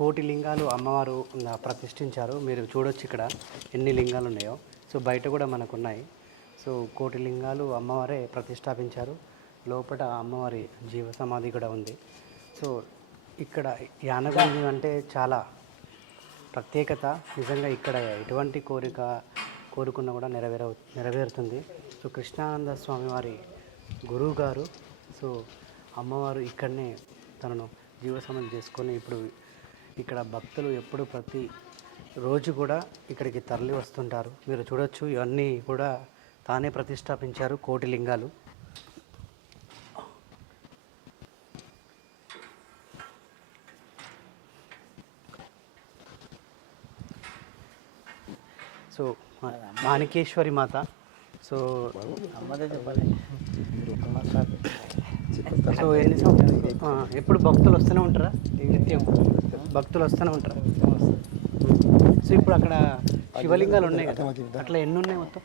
కోటి లింగాలు అమ్మవారు ప్రతిష్ఠించారు. మీరు చూడొచ్చు ఇక్కడ ఎన్ని లింగాలు ఉన్నాయో. సో బయట కూడా మనకు ఉన్నాయి సో కోటి లింగాలు అమ్మవారే ప్రతిష్టాపించారు. లోపల అమ్మవారి జీవ సమాధి కూడా ఉంది. సో ఇక్కడ యానగంజి అంటే చాలా ప్రత్యేకత. నిజంగా ఇక్కడ ఎటువంటి కోరిక కోరుకున్నా కూడా నెరవేర నెరవేరుతుంది. సో కృష్ణానంద స్వామి వారి గురువు గారు. సో అమ్మవారు ఇక్కడనే తనను జీవసమాధి చేసుకొని ఇప్పుడు ఇక్కడ భక్తులు ఎప్పుడు ప్రతి రోజు కూడా ఇక్కడికి తరలి వస్తుంటారు. మీరు చూడొచ్చు ఇవన్నీ కూడా తానే ప్రతిష్టాపించారు కోటి లింగాలు. సో మాణికేశ్వరి మాత. సో అమ్మదే చెప్పాలి. సో ఎన్ని సంవత్సరాలు ఎప్పుడు భక్తులు వస్తూనే ఉంటారా? నిత్యం? భక్తులు వస్తూనే ఉంటారా? సో ఇప్పుడు అక్కడ శివలింగాలు ఉన్నాయి కదా. అట్లా ఎన్ని ఉన్నాయి మొత్తం?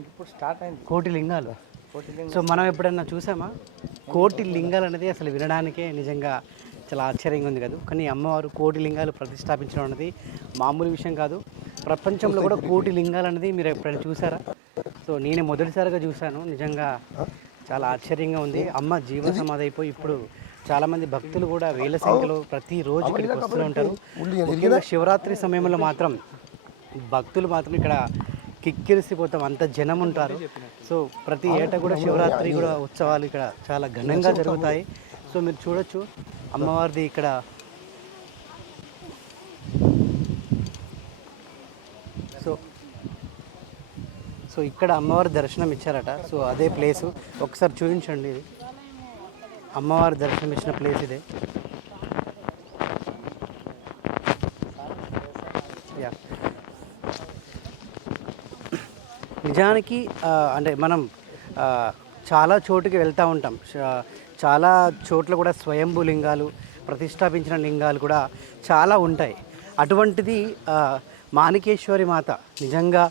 ఇప్పుడు స్టార్ట్ అయింది. కోటి లింగాలు. సో మనం ఎప్పుడన్నా చూసామా? కోటి లింగాలు అనేది అసలు వినడానికే నిజంగా చాలా ఆశ్చర్యంగా ఉంది కదా. కానీ అమ్మవారు కోటి లింగాలు ప్రతిష్టాపించడం అనేది మామూలు విషయం కాదు. ప్రపంచంలో కూడా కోటి లింగాలు అనేది మీరు ఎప్పుడైనా చూసారా? సో నేనే మొదటిసారిగా చూశాను. నిజంగా చాలా ఆశ్చర్యంగా ఉంది. అమ్మ జీవ సమాధి అయిపోయి ఇప్పుడు చాలా మంది భక్తులు కూడా వేల సంఖ్యలో ప్రతిరోజు ఇక్కడికి వస్తూనే ఉంటారు. ముఖ్యంగా శివరాత్రి సమయంలో మాత్రం భక్తులు మాత్రం ఇక్కడ కిక్కిరిసిపోతాం. అంత జనం ఉంటారు. సో ప్రతి ఏటా కూడా శివరాత్రి కూడా ఉత్సవాలు ఇక్కడ చాలా ఘనంగా జరుగుతాయి. సో మీరు చూడొచ్చు. అమ్మవారిది ఇక్కడ సో ఇక్కడ అమ్మవారి దర్శనం ఇచ్చారట. సో అదే ప్లేసు ఒకసారి చూపించండి ఇది. అమ్మవారి దర్శనం ఇచ్చిన ప్లేస్ ఇదే. యా నిజానికి అంటే మనం చాలా చోటుకి వెళ్తూ ఉంటాం. చాలా చోట్ల కూడా స్వయంభూ లింగాలు ప్రతిష్టాపించిన లింగాలు కూడా చాలా ఉంటాయి. అటువంటిది మాణికేశ్వరి మాత నిజంగా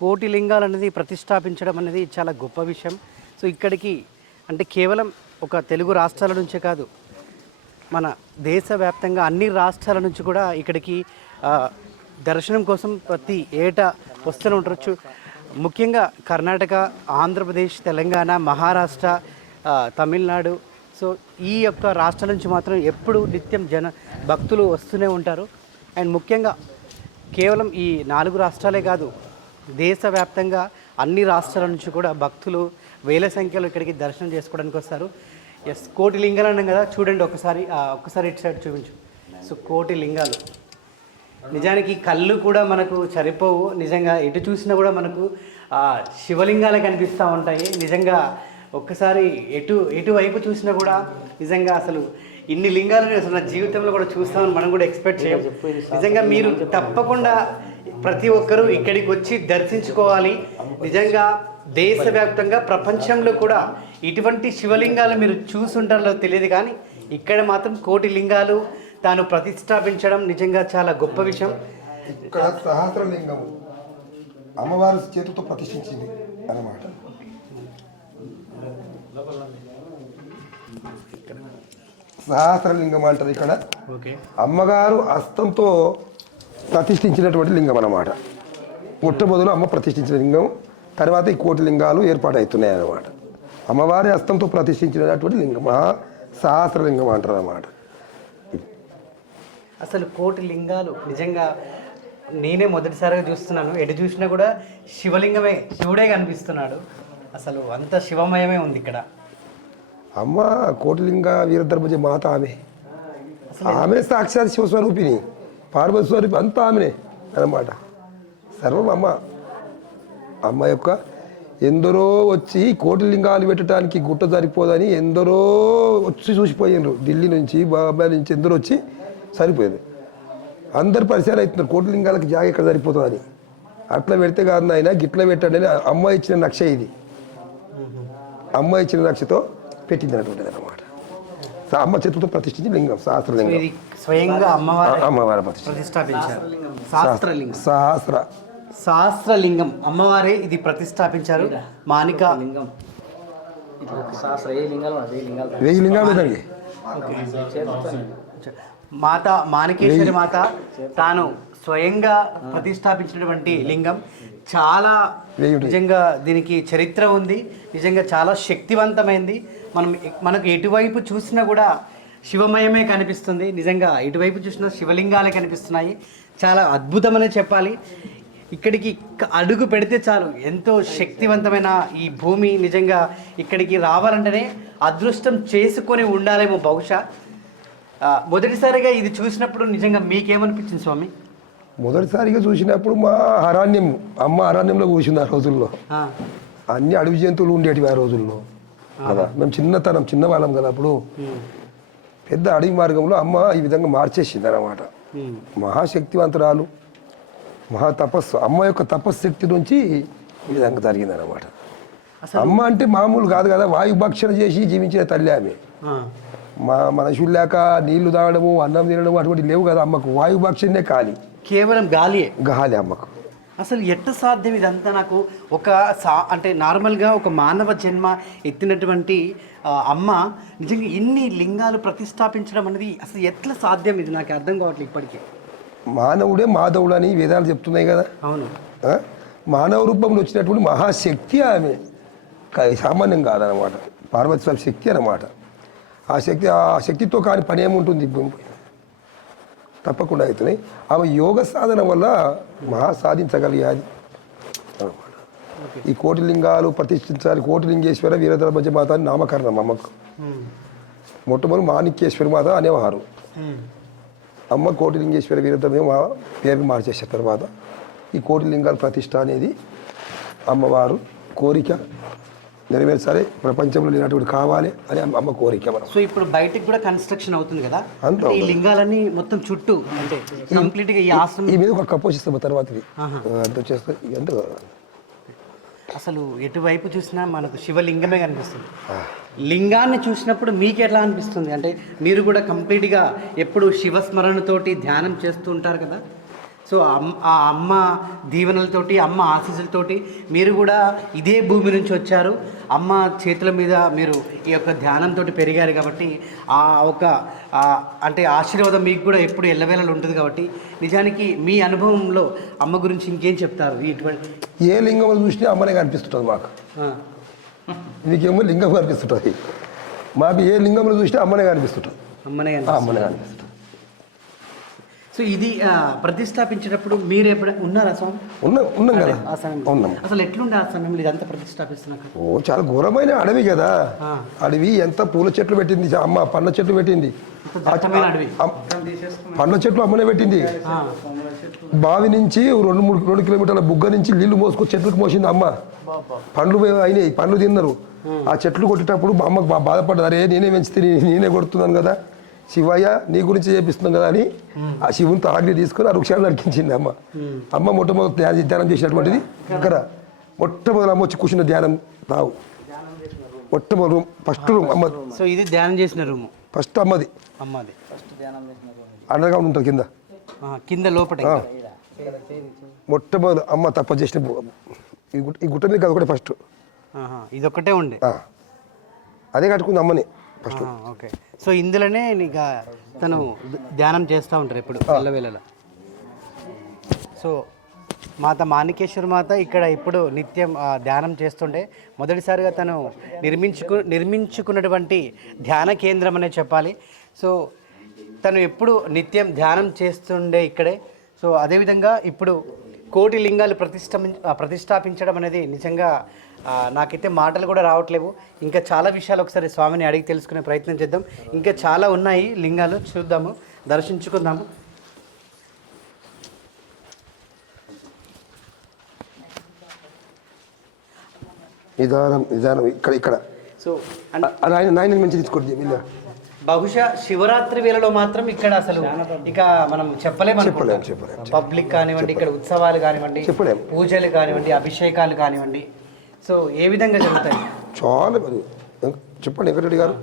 కోటి లింగాలు అనేది ప్రతిష్టాపించడం అనేది చాలా గొప్ప విషయం. సో ఇక్కడికి అంటే కేవలం ఒక తెలుగు రాష్ట్రాల నుంచే కాదు మన దేశవ్యాప్తంగా అన్ని రాష్ట్రాల నుంచి కూడా ఇక్కడికి దర్శనం కోసం ప్రతి ఏటా వస్తూనే ఉండొచ్చు. ముఖ్యంగా కర్ణాటక ఆంధ్రప్రదేశ్ తెలంగాణ మహారాష్ట్ర తమిళనాడు. సో ఈ యొక్క రాష్ట్రాల నుంచి మాత్రం ఎప్పుడు నిత్యం జన భక్తులు వస్తూనే ఉంటారు. అండ్ ముఖ్యంగా కేవలం ఈ నాలుగు రాష్ట్రాలే కాదు దేశవ్యాప్తంగా అన్ని రాష్ట్రాల నుంచి కూడా భక్తులు వేల సంఖ్యలో ఇక్కడికి దర్శనం చేసుకోవడానికి వస్తారు. ఎస్ కోటి లింగాలు అన్నాం కదా చూడండి ఒకసారి ఆ, ఒక్కసారి ఇటు సైడ్ చూపించు. సో కోటి లింగాలు. నిజానికి కళ్ళు కూడా మనకు సరిపోవు. నిజంగా ఎటు చూసినా కూడా మనకు శివలింగాలే కనిపిస్తూ ఉంటాయి. నిజంగా ఒక్కసారి ఎటు ఎటువైపు చూసినా కూడా నిజంగా అసలు ఇన్ని లింగాలను అసలు నా జీవితంలో కూడా చూస్తామని మనం కూడా ఎక్స్పెక్ట్ చేయం నిజంగా మీరు తప్పకుండా ప్రతి ఒక్కరూ ఇక్కడికి వచ్చి దర్శించుకోవాలి. నిజంగా దేశవ్యాప్తంగా ప్రపంచంలో కూడా ఇటువంటి శివలింగాలు మీరు చూసుంటారో తెలియదు కానీ ఇక్కడ మాత్రం కోటి లింగాలు తాను ప్రతిష్టాపించడం నిజంగా చాలా గొప్ప విషయం. ఇక్కడ సహస్రలింగము అమ్మవారి చేతితో ప్రతిష్ఠించింది అన్నమాట. సహస్రలింగం అంటారు ఇక్కడ. ఓకే. అమ్మగారు హస్తంతో ప్రతిష్ఠించినటువంటి లింగం అన్నమాట. మొట్టమొదలు అమ్మ ప్రతిష్ఠించిన లింగం తర్వాత ఈ కోటి లింగాలు ఏర్పాటవుతున్నాయి అన్నమాట. అమ్మవారి హస్తంతో ప్రతిష్ఠించినటువంటి లింగం ఆ సహస్రలింగం అంటారు అన్నమాట అసలు కోటి లింగాలు నిజంగా నేనే మొదటిసారిగా చూస్తున్నాను. ఎటు చూసినా కూడా శివలింగమే శివుడే కనిపిస్తున్నాడు. అసలు అంత శివమయమే ఉంది ఇక్కడ. అమ్మ కోటిలింగ వీరధర్మజ మాత ఆమె. ఆమె సాక్షాత్ శివస్వరూపిణి. పార్వతి స్వరూపి అంతా ఆమెనే అన్నమాట. సర్వం అమ్మ అమ్మ యొక్క ఎందరో వచ్చి కోటి లింగాలు పెట్టడానికి గుట్ట సరిపోదని ఎందరో వచ్చి చూసిపోయినారు. ఢిల్లీ నుంచి బాబాయ్ నుంచి ఎందరో వచ్చి సరిపోయింది. అందరు పరిచయాలు అవుతున్నారు కోటి లింగాలకు జాగ ఎక్కడ సరిపోతుందని. అట్లా పెడితే కాదు నాయన గిట్ల పెట్టండి అమ్మ ఇచ్చిన నక్ష ఇది. అమ్మ ఇచ్చిన నక్షతో పెట్టింది అన్నటువంటిది అనమాట అమ్మ చేతులతో ప్రతిష్ఠించి లింగం సహస్రలింగం ఇది స్వయంగా అమ్మవారి అమ్మవారి ప్రతిష్ఠ ప్రతిష్టాపించారు శాస్త్రలింగం. సహస్ర శాస్త్రలింగం. అమ్మవారే ఇది ప్రతిష్టాపించారు మానిక లింగం. లింగాలు? ఉన్నాయి, వెయ్యి లింగాలు మాత మాణికేశ్వరి మాత తాను స్వయంగా ప్రతిష్టాపించినటువంటి లింగం. చాలా. నిజంగా దీనికి చరిత్ర ఉంది. నిజంగా చాలా శక్తివంతమైంది. మనం మనకు ఎటువైపు చూసినా కూడా శివమయమే కనిపిస్తుంది. నిజంగా ఎటువైపు చూసినా శివలింగాలే కనిపిస్తున్నాయి. చాలా అద్భుతమనే చెప్పాలి. ఇక్కడికి అడుగు పెడితే చాలు. ఎంతో శక్తివంతమైన ఈ భూమి నిజంగా ఇక్కడికి రావాలంటేనే అదృష్టం చేసుకొని ఉండాలేమో బహుశా. మొదటిసారిగా ఇది చూసినప్పుడు నిజంగా మీకేమనిపించింది స్వామి? మొదటిసారిగా చూసినప్పుడు మా అరణ్యం అమ్మ అరణ్యంలో కూర్చుంది ఆ రోజుల్లో. అన్ని అడవి జంతువులు ఉండేటివి ఆ రోజుల్లో. కదా. మేము చిన్నతనం చిన్నవాళ్ళం కదా అప్పుడు. పెద్ద అడవి మార్గంలో అమ్మ ఈ విధంగా మార్చేసింది అనమాట మహాశక్తివంతురాలు మహా తపస్సు అమ్మ యొక్క తపశ్శక్తి నుంచి ఈ విధంగా జరిగింది అనమాట అమ్మ అంటే మామూలు కాదు కదా వాయుభక్షణ చేసి జీవించిన తల్లి ఆమె. మా మనుషులు లేక నీళ్ళు తాగడము అన్నం తినడము అటువంటి లేవు కదా అమ్మకు. వాయుభక్షణే ఖాళీ. కేవలం గాలియే. గాలి అమ్మకు. అసలు ఎట్ట సాధ్యం ఇదంతా నాకు ఒక సా అంటే నార్మల్గా ఒక మానవ జన్మ ఎత్తినటువంటి అమ్మ నిజంగా ఇన్ని లింగాలు ప్రతిష్టాపించడం అనేది అసలు ఎట్లా సాధ్యం ఇది? నాకు అర్థం కావట్లేదు ఇప్పటికీ. మానవుడే మాధవుడు అని వేదాలు చెప్తున్నాయి కదా. అవును? మానవ రూపంలో వచ్చినటువంటి మహాశక్తి ఆమె. సామాన్యం కాదనమాట. పార్వతి స్వామి శక్తి అన్నమాట ఆ శక్తి ఆ శక్తితో కాని పని ఏముంటుంది? భూమి? తప్పకుండా అవుతున్నాయి ఆమె యోగ సాధన వల్ల మహా సాధించగలిగాది ఈ కోటిలింగాలు ప్రతిష్ఠించాలి. కోటిలింగేశ్వర వీరద్రభజ మాత అని నామకరణం అమ్మకు. మొట్టమొదటి మాణిక్యేశ్వరి మాత అనేవారు. అమ్మ కోటిలింగేశ్వర వీరద్రమే మా పేరు మార్చేసిన తర్వాత ఈ కోటిలింగాల ప్రతిష్ట అనేది అమ్మవారు కోరిక నెరవేర్చాలి ప్రపంచంలో లేనటువంటి కావాలి అని అమ్మ- కోరిక మనం. సో ఇప్పుడు బయటికి కూడా కన్స్ట్రక్షన్ అవుతుంది కదా? అంతా ఈ లింగాలన్నీ మొత్తం చుట్టూ అంటే కంప్లీట్గా ఈ ఆశ్రమం ఈ మీద ఒక తర్వాత ఇది. అంత వచ్చేస్తే ఎంత? అసలు ఎటువైపు చూసినా మనకు శివలింగమే కనిపిస్తుంది. లింగాన్ని చూసినప్పుడు మీకు ఎట్లా అనిపిస్తుంది? అంటే మీరు కూడా కంప్లీట్గా ఎప్పుడు శివస్మరణతోటి ధ్యానం చేస్తూ ఉంటారు కదా? సో ఆ అమ్మ దీవెనలతోటి అమ్మ ఆశీస్సులతోటి మీరు కూడా ఇదే భూమి నుంచి వచ్చారు. అమ్మ చేతుల మీద మీరు ఈ యొక్క ధ్యానంతో పెరిగారు కాబట్టి ఆ ఒక అంటే ఆశీర్వాదం మీకు కూడా ఎప్పుడు ఎల్లవేళలు ఉంటుంది కాబట్టి నిజానికి మీ అనుభవంలో అమ్మ గురించి ఇంకేం చెప్తారు? ఇటువంటి ఏ లింగం చూసినా అమ్మనే కనిపిస్తుంటుంది మాకు. మీకేమో లింగం కనిపిస్తుంటుంది. మాకు ఏ లింగంలో చూసినా అమ్మనే కనిపిస్తుంటుంది. అమ్మనే. అమ్మనే కనిపిస్తుంది సో ఇది ప్రతిష్టాపించేటప్పుడు మీరు ఎప్పుడు ఉన్నారా స్వామి? ఉన్నాం ఉన్నాం కదా. ఆ సమయంలో. ఉన్నాం. అసలు ఎట్లుండే ఆ సమయంలో ఇదంతా ప్రతిష్టాపిస్తున్నాక ఓ చాలా ఘోరమైన అడవి కదా. ఆ. అడవి ఎంత పూల చెట్లు పెట్టింది అమ్మ పండ్ల చెట్లు పెట్టింది. పండ్ల చెట్లు అమ్మనే పెట్టింది. బావి నుంచి రెండు మూడు రెండు కిలోమీటర్ల బుగ్గ నుంచి నీళ్ళు మోసుకొని చెట్లకు మోసింది అమ్మ. పండ్లు అయినాయి పండ్లు తిన్నారు. ఆ. చెట్లు కొట్టేటప్పుడు మా అమ్మకు బా- బాధపడ్డది. అరే నేనే పెంచితే నేనే కొడుతున్నాను కదా. శివయ్య నీ గురించి చేపిస్తున్నాం కదా అని ఆ శివుని తాగిని తీసుకొని ఆ వృక్షాలు నరికించింది అమ్మ. అమ్మ మొట్టమొదటి ధ్యానం ధ్యానం చేసినటువంటిది ఇక్కడ. మొట్టమొదటి అమ్మ వచ్చి కూర్చున్న ధ్యానం రావు మొట్టమొదటి రూమ్ ఫస్ట్ రూమ్ అమ్మ సో ఇది ధ్యానం చేసిన రూము. ఫస్ట్ అమ్మది. అమ్మది. ఫస్ట్ ధ్యానం చేసిన రోజు అండర్ గ్రౌండ్ ఉంటుంది కింద. ఆ, కింద లోపట ఇంకా. మొట్టమొదటి అమ్మ తప్ప చేసిన ఈ గుట్ట మీద అది ఒకటే ఫస్ట్ ఆహా, ఇది ఒక్కటే ఉండే. అదే కట్టుకుంది అమ్మని. ఫస్ట్. ఓకే. సో ఇందులోనే ఇక తను ధ్యానం చేస్తూ ఉంటారు ఎప్పుడు వెళ్ళవేళలా సో మాత మాణికేశ్వర మాత ఇక్కడ ఇప్పుడు నిత్యం ధ్యానం చేస్తుండే మొదటిసారిగా తను నిర్మించుకు నిర్మించుకున్నటువంటి ధ్యాన కేంద్రం అనే చెప్పాలి. సో తను ఎప్పుడు నిత్యం ధ్యానం చేస్తుండే ఇక్కడే. సో అదేవిధంగా ఇప్పుడు కోటి లింగాలు ప్రతిష్ట ప్రతిష్టాపించడం అనేది నిజంగా నాకైతే మాటలు కూడా రావట్లేవు. ఇంకా చాలా విషయాలు ఒకసారి స్వామిని అడిగి తెలుసుకునే ప్రయత్నం చేద్దాం. ఇంకా చాలా ఉన్నాయి లింగాలు చూద్దాము దర్శించుకుందాము. నిదానం నిదానం ఇక్కడ ఇక్కడ. సో అండ్ ఆ నాయన నాయన మంచి తీసుకోండి వీళ్ళ బహుశా శివరాత్రి వేళలో మాత్రం ఇక్కడ అసలు ఇక మనం చెప్పలేము చెప్పలేం, చెప్పలేం, పబ్లిక్ కానివ్వండి ఇక్కడ ఉత్సవాలు కానివ్వండి. పూజలు కానివ్వండి అభిషేకాలు కానివ్వండి సో ఏ విధంగా జరుగుతాయి? చాలా మరి. చెప్పండి వెంకటరెడ్డి గారు.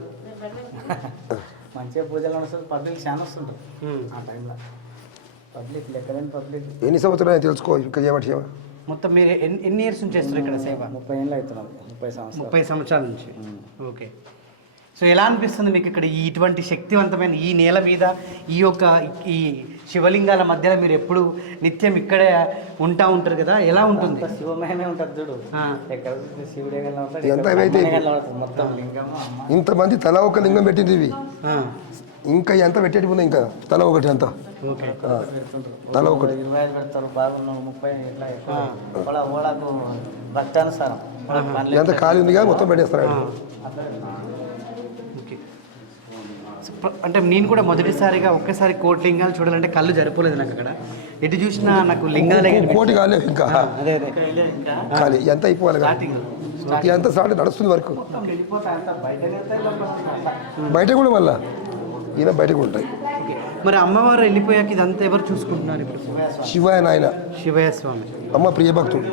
మంచిగా పూజలు వస్తుంది పబ్లిక్ చాలా వస్తుంటారు ఉమ్. ఆ టైంలో పబ్లిక్ లెక్కలేని పబ్లిక్. ఎన్ని సంవత్సరాలు తెలుసుకో ఇక్కడ చేయబట్టి సేవ మొత్తం మీరు ఎన్ని ఎన్ని ఇయర్స్ నుంచి చేస్తారు ఇక్కడ సేవ? ముప్పై ఏళ్ళు అవుతున్నారు ముప్పై సంవత్సరాలు. ముప్పై సంవత్సరాల నుంచి. ఓకే. సో ఎలా అనిపిస్తుంది మీకు ఇక్కడ ఈ ఇటువంటి శక్తివంతమైన ఈ నేల మీద ఈ యొక్క ఈ శివలింగాల మధ్యలో మీరు ఎప్పుడు నిత్యం ఇక్కడే ఉంటా ఉంటారు కదా? ఎలా ఉంటుంది? శివమయమే ఉంటుంది చూడు. ఎక్కడ శివుడే. మొత్తం లింగము అమ్మ. ఇంతమంది తల ఒక లింగం పెట్టింది ఇవి. ఇంకా ఎంత పెట్టేటి ఉంది ఇంకా. తల ఒకటి అంత. తల ఒకటి. ఇరవై ఐదు పెడతారు బాగున్నావు ముప్పై ఇట్లా భక్తానుసారం. ఎంత ఖాళీ ఉందిగా మొత్తం పెట్టేస్తారు అంటే నేను కూడా మొదటిసారిగా ఒక్కసారి కోటి లింగాలు చూడాలంటే కళ్ళు జరిపోలేదు నాకు అక్కడ. ఎటు చూసినా నాకు లింగాలే. కోటి కాలేవు ఇంకా. అదే అదే. ఎంత అయిపోవాలి స్టార్టింగ్ ఎంత స్టార్ట్ నడుస్తుంది వరకు. బయట కూడా మళ్ళా? ఈయన బయట కూడా ఉంటాయి మరి అమ్మవారు వెళ్ళిపోయాక ఇదంతా ఎవరు చూసుకుంటున్నారు ఇప్పుడు? శివాయ నాయన. శివయ్య స్వామి. అమ్మ ప్రియభక్తుడు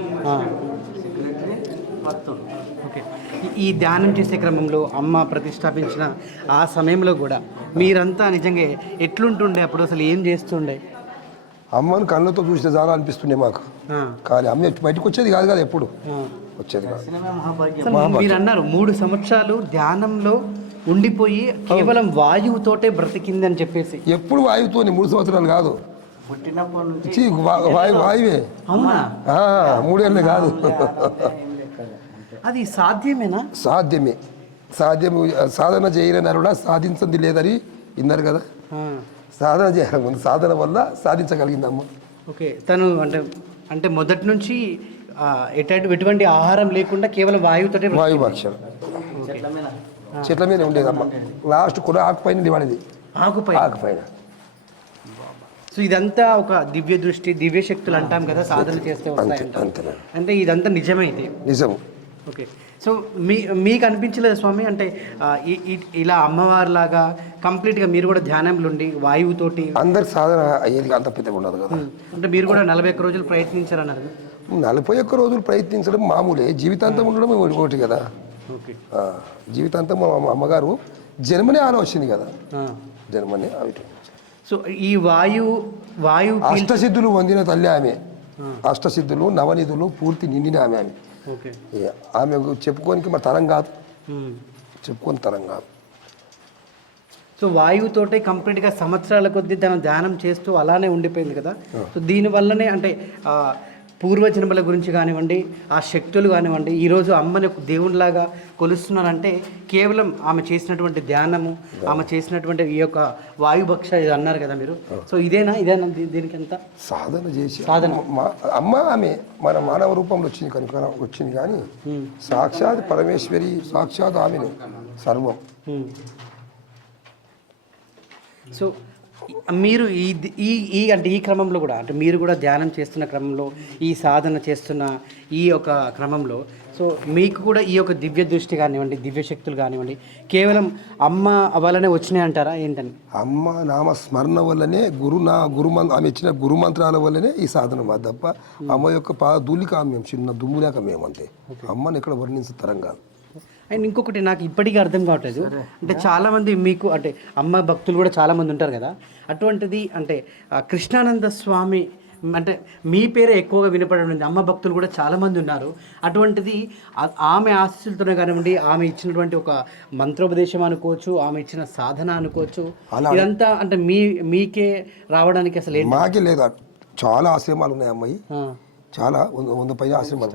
ఈ- ధ్యానం చేసే క్రమంలో అమ్మ ప్రతిష్టాపించిన ఆ సమయంలో కూడా మీరంతా నిజంగా ఎట్లుంటుండే? అప్పుడు అసలు ఏం చేస్తుండే? అమ్మను కళ్ళతో చూసిన చాలా అనిపిస్తుండే మాకు. కానీ అమ్మ బయటకు వచ్చేది కాదు కదా ఎప్పుడు. వచ్చేది కాదు. మీరు అన్నారు మూడు సంవత్సరాలు ధ్యానంలో ఉండిపోయి కేవలం వాయువుతోటే బ్రతికింది అని చెప్పేసి. ఎప్పుడు వాయువుతోని మూడు సంవత్సరాలు కాదు. పుట్టినప్పటి నుంచి ఛీ, వా- వాయు వాయువే. అవునా? మూడేళ్ళే కాదు. అది సాధ్యమేనా? సాధ్యమే. సాధ్యము సాధన చేయలేని కూడా సాధించింది లేదని విన్నారు కదా? సాధన చేయాలి ముందు. సాధన వల్ల సాధించగలిగింది అమ్మ ఓకే తను అంటే అంటే మొదటి నుంచి ఆ, ఎటు ఎటువంటి ఆహారం లేకుండా కేవలం వాయువుతోటే బ్రతి- వాయు భక్షణ. చెట్ల మీద చెట్ల మీద ఉండేది అమ్మ లాస్ట్ కూడా ఆకుపైన నిలబడేది ఆకుపై ఆకుపైన. సో ఇదంతా ఒక దివ్య దృష్టి దివ్య శక్తులు అంటాం కదా సాధన చేస్తే అంతే వస్తాయంట అంటే ఇదంతా నిజమైతే. నిజం ఓకే సో మీ మీకు అనిపించలేదు స్వామి? అంటే ఇలా అమ్మవారిలాగా కంప్లీట్గా మీరు కూడా ధ్యానంలో ఉండి వాయువుతోటి. అందరికి సాధన అయ్యేది అంత పెద్దగా ఉండదు కదా. అంటే మీరు కూడా నలభై ఒక్క రోజులు ప్రయత్నించారన్నారు నలభై ఒక్క రోజులు ప్రయత్నించడం మామూలే. జీవితాంతం ఉండడం ఒకటి కదా. ఓకే జీవితాంతం మా అమ్మగారు జన్మనే ఆలోచించింది కదా. ఆ. జన్మనే అవి సో ఈ వాయువు వాయువు అష్టసిద్ధులు పొందిన తల్లి ఆమె. అష్టసిద్ధులు నవనిధులు పూర్తి నిండిన ఆమె ఆమె. ఆమె చెప్పుకోనికి మా తరం కాదు. చెప్పుకొని తరం కాదు. సో వాయువుతోటే కంప్లీట్గా సంవత్సరాల కొద్దీ తను ధ్యానం చేస్తూ అలానే ఉండిపోయింది కదా. సో దీనివల్లనే అంటే పూర్వజన్మల గురించి కానివ్వండి ఆ శక్తులు కానివ్వండి ఈరోజు అమ్మని దేవునిలాగా కొలుస్తున్నారంటే కేవలం ఆమె చేసినటువంటి ధ్యానము ఆమె చేసినటువంటి ఈ యొక్క వాయుభక్ష ఇది అన్నారు కదా మీరు. సో ఇదేనా? ఇదేనా దీనికి ఎంత? సాధన చేసి సాధన. అమ్మ ఆమె మన మానవ రూపంలో వచ్చింది కనుక వచ్చింది కానీ సాక్షాత్ పరమేశ్వరి సాక్షాత్ ఆమెను సర్వం. సో ఈ- మీరు ఈ ఈ అంటే ఈ క్రమంలో కూడా అంటే మీరు కూడా ధ్యానం చేస్తున్న క్రమంలో ఈ సాధన చేస్తున్న ఈ యొక్క క్రమంలో సో మీకు కూడా ఈ యొక్క దివ్య దృష్టి కానివ్వండి దివ్య శక్తులు కానివ్వండి కేవలం అమ్మ వల్లనే వచ్చినాయి అంటారా? ఏంటని? అమ్మ నామ స్మరణ వల్లనే గురు నా గురు ఆమె ఇచ్చిన గురు మంత్రాల వల్లనే ఈ సాధన మా తప్ప అమ్మ యొక్క పా ధూళిక మేము చిన్న దుమ్ములేక మేము అంతే అమ్మని ఎక్కడ వర్ణించే తరం కాదు అండ్ ఇంకొకటి నాకు ఇప్పటికీ అర్థం కావట్లేదు. అంటే చాలామంది మీకు అంటే అమ్మ భక్తులు కూడా చాలామంది ఉంటారు కదా. అటువంటిది అంటే కృష్ణానంద స్వామి అంటే మీ పేరే ఎక్కువగా వినపడడం ఉంది అమ్మ భక్తులు కూడా చాలామంది ఉన్నారు. అటువంటిది ఆమె ఆశీస్సులతోనే కానివ్వండి ఆమె ఇచ్చినటువంటి ఒక మంత్రోపదేశం అనుకోవచ్చు ఆమె ఇచ్చిన సాధన అనుకోవచ్చు. ఇదంతా అంటే మీ మీకే రావడానికి అసలు ఏంటి? మాకే లేదా? చాలా ఆశ్రమాలు ఉన్నాయి అమ్మాయి. చాలా వంద పైన ఆశ్రమాలు.